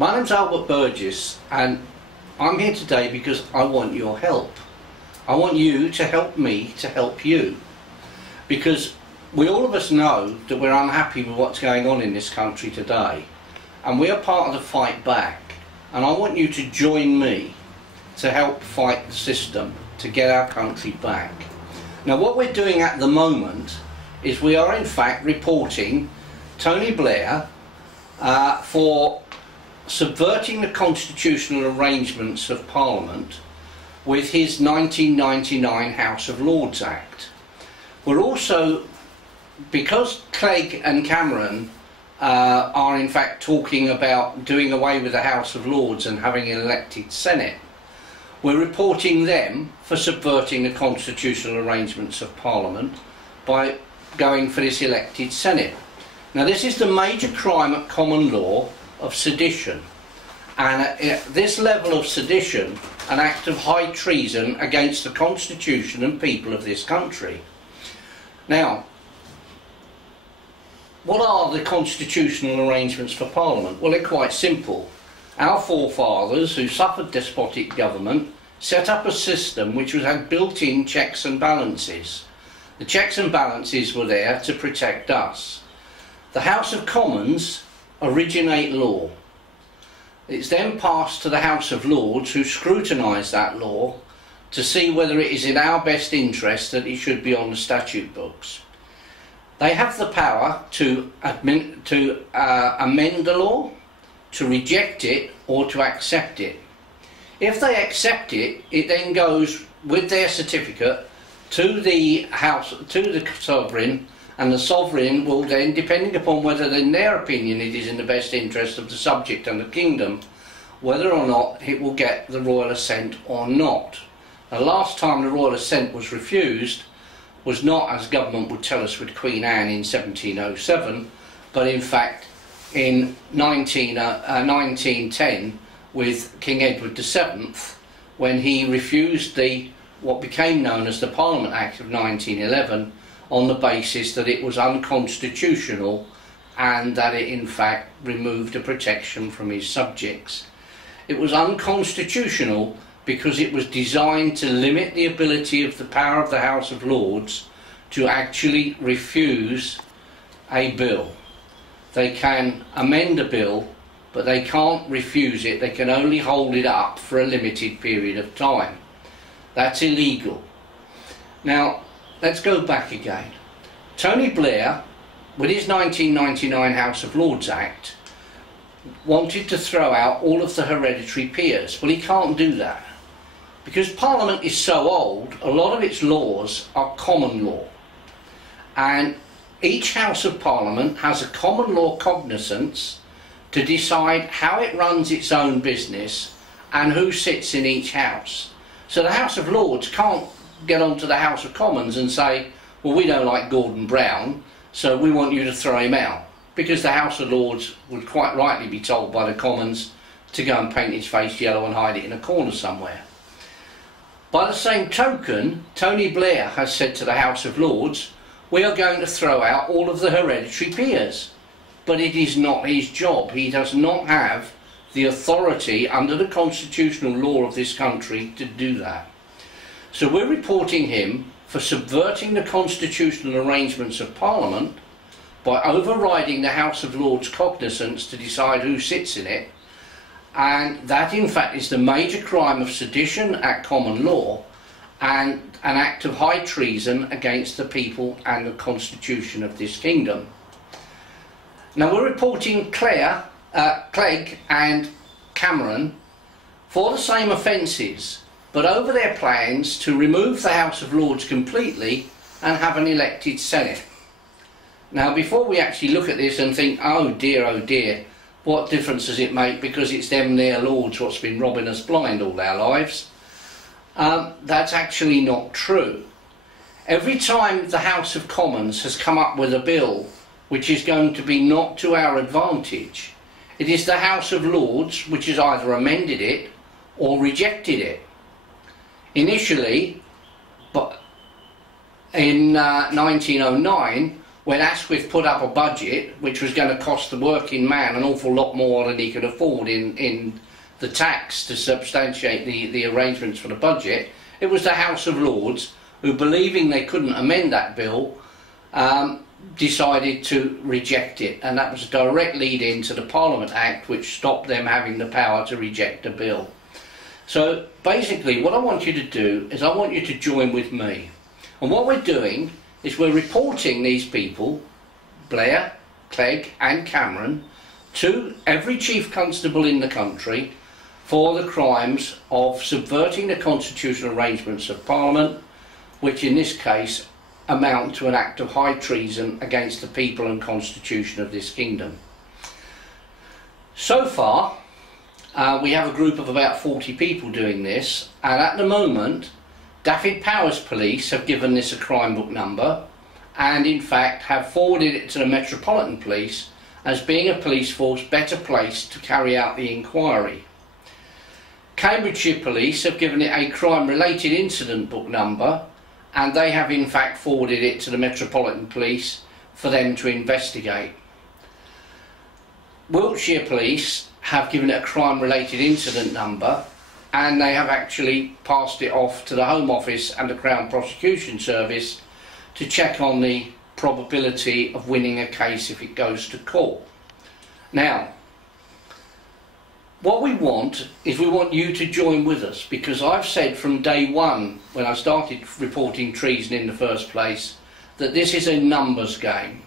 My name's Burgess, and I'm here today because I want your help. I want you to help me to help you, because all of us know that we're unhappy with what's going on in this country today, and we are part of the fight back, and I want you to join me to help fight the system to get our country back. Now, what we're doing at the moment is we are in fact reporting Tony Blair for subverting the constitutional arrangements of Parliament with his 1999 House of Lords Act. We're also, because Clegg and Cameron are in fact talking about doing away with the House of Lords and having an elected Senate, we're reporting them for subverting the constitutional arrangements of Parliament by going for this elected Senate. Now, this is the major crime at common law of sedition, and at this level of sedition, an act of high treason against the Constitution and people of this country. Now, what are the constitutional arrangements for Parliament? Well, they're quite simple. Our forefathers, who suffered despotic government, set up a system which had built-in checks and balances. The checks and balances were there to protect us. The House of Commons originate law. It's then passed to the House of Lords, who scrutinise that law to see whether it is in our best interest that it should be on the statute books. They have the power to amend the law, to reject it, or to accept it. If they accept it, it then goes with their certificate to the House, to the Sovereign, and the Sovereign will then, depending upon whether in their opinion it is in the best interest of the subject and the kingdom, whether or not it will get the royal assent or not. The last time the royal assent was refused was not, as government would tell us, with Queen Anne in 1707, but in fact in 1910 with King Edward VII, when he refused what became known as the Parliament Act of 1911 on the basis that it was unconstitutional and that it in fact removed a protection from his subjects. It was unconstitutional because it was designed to limit the ability of the power of the House of Lords to actually refuse a bill. They can amend a bill, but they can't refuse it. They can only hold it up for a limited period of time. That's illegal. Now, let's go back again. Tony Blair, with his 1999 House of Lords Act, wanted to throw out all of the hereditary peers. Well, he can't do that, because Parliament is so old, a lot of its laws are common law. And each House of Parliament has a common law cognizance to decide how it runs its own business and who sits in each house. So the House of Lords can't get onto the House of Commons and say, well, we don't like Gordon Brown, so we want you to throw him out, because the House of Lords would quite rightly be told by the Commons to go and paint his face yellow and hide it in a corner somewhere. By the same token, Tony Blair has said to the House of Lords, we are going to throw out all of the hereditary peers. But it is not his job. He does not have the authority under the constitutional law of this country to do that. So we're reporting him for subverting the constitutional arrangements of Parliament by overriding the House of Lords cognizance to decide who sits in it, and that in fact is the major crime of sedition at common law and an act of high treason against the people and the constitution of this kingdom. Now, we're reporting Clegg and Cameron for the same offences, but over their plans to remove the House of Lords completely and have an elected Senate. Now, before we actually look at this and think, oh dear, what difference does it make because it's them their lords what's been robbing us blind all our lives, that's actually not true. Every time the House of Commons has come up with a bill which is going to be not to our advantage, it is the House of Lords which has either amended it or rejected it. Initially, but in 1909, when Asquith put up a budget which was going to cost the working man an awful lot more than he could afford in the tax to substantiate the arrangements for the budget, it was the House of Lords who, believing they couldn't amend that bill, decided to reject it, and that was a direct lead in to the Parliament Act, which stopped them having the power to reject a bill. So basically what I want you to do is I want you to join with me, and what we're doing is we're reporting these people, Plea, Clegg and Cameron, to every Chief Constable in the country for the crimes of subverting the constitutional arrangements of Parliament, which in this case amount to an act of high treason against the people and constitution of this kingdom. So far we have a group of about 40 people doing this, and at the moment David Power's police have given this a crime book number and in fact have forwarded it to the Metropolitan Police as being a police force better placed to carry out the inquiry. Cambridgeshire Police have given it a crime related incident book number, and they have in fact forwarded it to the Metropolitan Police for them to investigate. Wiltshire Police have given it a crime related incident number, and they have actually passed it off to the Home Office and the Crown Prosecution Service to check on the probability of winning a case if it goes to court. Now, what we want is we want you to join with us, because I've said from day one when I started reporting treason in the first place that this is a numbers game.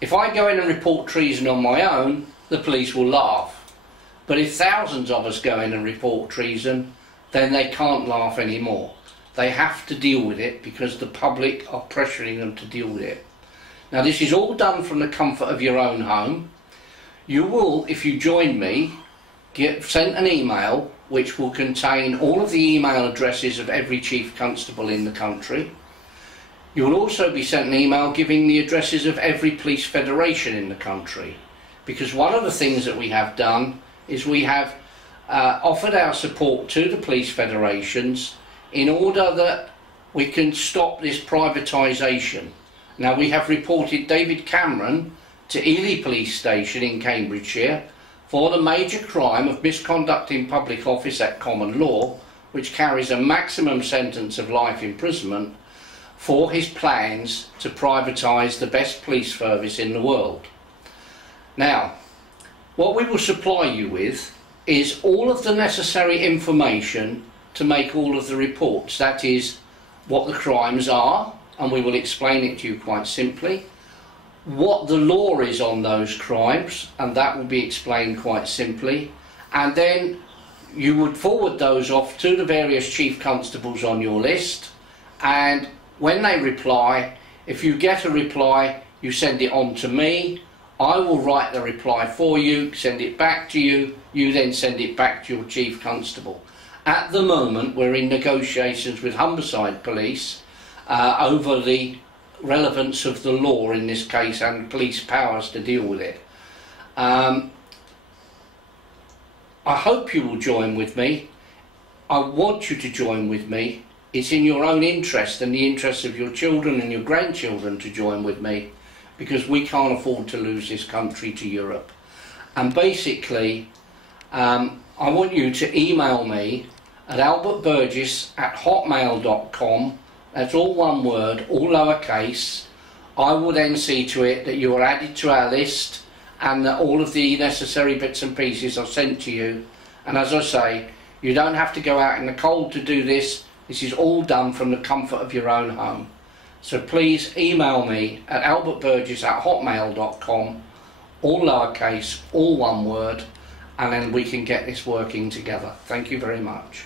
If I go in and report treason on my own, the police will laugh. But if thousands of us go in and report treason, then they can't laugh anymore. They have to deal with it because the public are pressuring them to deal with it. Now this is all done from the comfort of your own home. You will, if you join me, get sent an email which will contain all of the email addresses of every Chief Constable in the country. You will also be sent an email giving the addresses of every police federation in the country, because one of the things that we have done is we have offered our support to the police federations in order that we can stop this privatisation. Now we have reported David Cameron to Ely Police Station in Cambridgeshire for the major crime of misconduct in public office at common law, which carries a maximum sentence of life imprisonment, for his plans to privatise the best police service in the world. Now, what we will supply you with is all of the necessary information to make all of the reports. That is, what the crimes are, and we will explain it to you quite simply, what the law is on those crimes, and that will be explained quite simply, and then you would forward those off to the various Chief Constables on your list, and when they reply, if you get a reply, you send it on to me. I will write the reply for you, send it back to you, you then send it back to your Chief Constable. At the moment we're in negotiations with Humberside Police over the relevance of the law in this case and police powers to deal with it. I hope you will join with me. I want you to join with me. It's in your own interest and the interest of your children and your grandchildren to join with me, because we can't afford to lose this country to Europe. And basically I want you to email me at albertburgess@hotmail.com. That's all one word, all lowercase. I will then see to it that you are added to our list and that all of the necessary bits and pieces are sent to you. And as I say, you don't have to go out in the cold to do this. This is all done from the comfort of your own home. So please email me at albertburgess@hotmail.com, all lowercase, all one word, and then we can get this working together. Thank you very much.